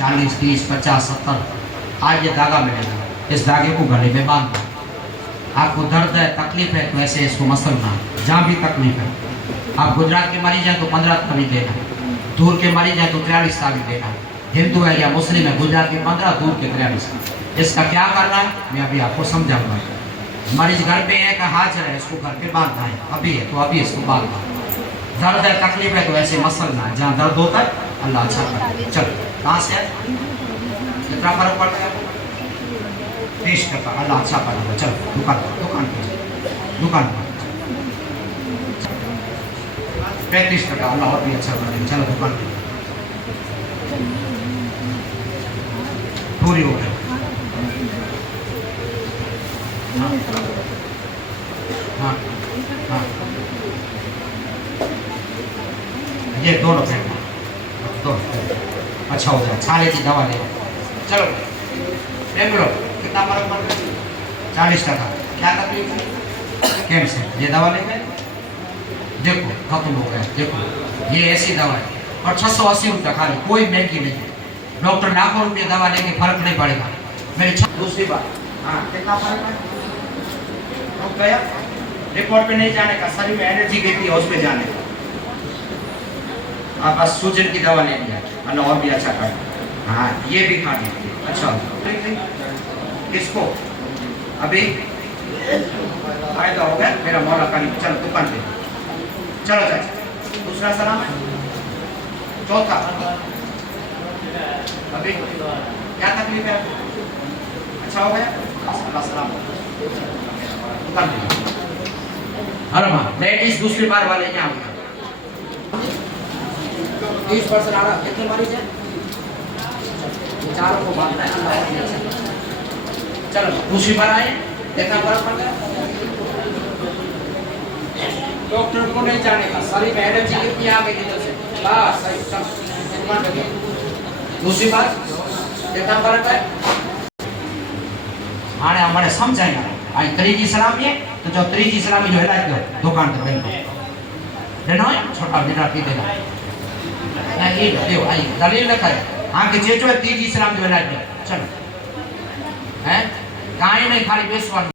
40, 30, 50, 70, आज ये धागा मिलेगा, इस धागे को गले में बांध दो। आपको दर्द है, तकलीफ है, तो ऐसे इसको मसलना, जहाँ भी तकलीफ है। आप गुजरात के मरीज हैं तो 15 तारीख लेना, दूर के मरीज हैं तो 43 तारीख लेना। हिंदू है या मुस्लिम है, गुजरात के 15, दूर के 43। इसका क्या करना है मैं अभी आपको समझाऊंगा। मरीज घर पे है का हाथ है, इसको घर पे बांधना है, अभी है तो अभी इसको बांधना। दर्द है, तकलीफ है तो ऐसे मसलना है, जहाँ दर्द होता है अल्लाह अच्छा करे। चलो कहाँ से है, कितना फर्क पड़ता है, 30 टका, अल्लाह अच्छा करेगा। चलो दुकान पर 35 टका, अल्लाह और भी अच्छा करेगा। चलो दुकान पे पूरी हो गई। हाँ हाँ ये दोनों फेंकना, दोनों अच्छा हो जाए। छाले की दवा ले, चलो देख लो कितना फर्क पड़ रहा है। 40 टका, क्या तकलीफ है, कैंसर, ये दवा लेंगे, देखो खत्म हो गया। देखो ये ऐसी दवा है और 680 रुपये खाली, कोई महंगी नहीं। डॉक्टर लाखों रुपये दवा लेंगे, फर्क नहीं पड़ेगा। मेरी दूसरी बात, हाँ कितना फर्क है, रुक गया, रिपोर्ट पे नहीं जाने का, शरीर में एनर्जी गिरती है उस पे जाने का। आप बस सूजन की दवा ले लिया, अल्लाह और भी अच्छा कर। हाँ ये भी खा लीजिए, अच्छा इसको अभी फायदा हो गया। मेरा मौला करीब, चलो दुकान पे चलो चाचा। दूसरा सलाम है, चौथा अभी क्या तकलीफ है, अच्छा हो गया, अल्लाह सलाम। दुकान पे अरे माँ लेडीज दूसरी बार वाले यहाँ 30% आ रहा, कितने मरीज है, चारों को बांधना है। चलो दूसरी बार आए, देखा फर्क पड़ गया। डॉक्टर को नहीं जाने का, शरीर में एनर्जी कितनी आ गई इधर से, बस सही। चलो दूसरी बार देखा फर्क है। हाँ हमारे समझाएंगे आई त्रीजी सलामी है तो जो त्रीजी सलामी जो है दुकान पे लेना है, छोटा बेटा पी देना नहीं देव आई दलील लगा है। हाँ कि जे जो है तीजी सलाम जो है चलो है, कहीं नहीं खाली बेसवाल।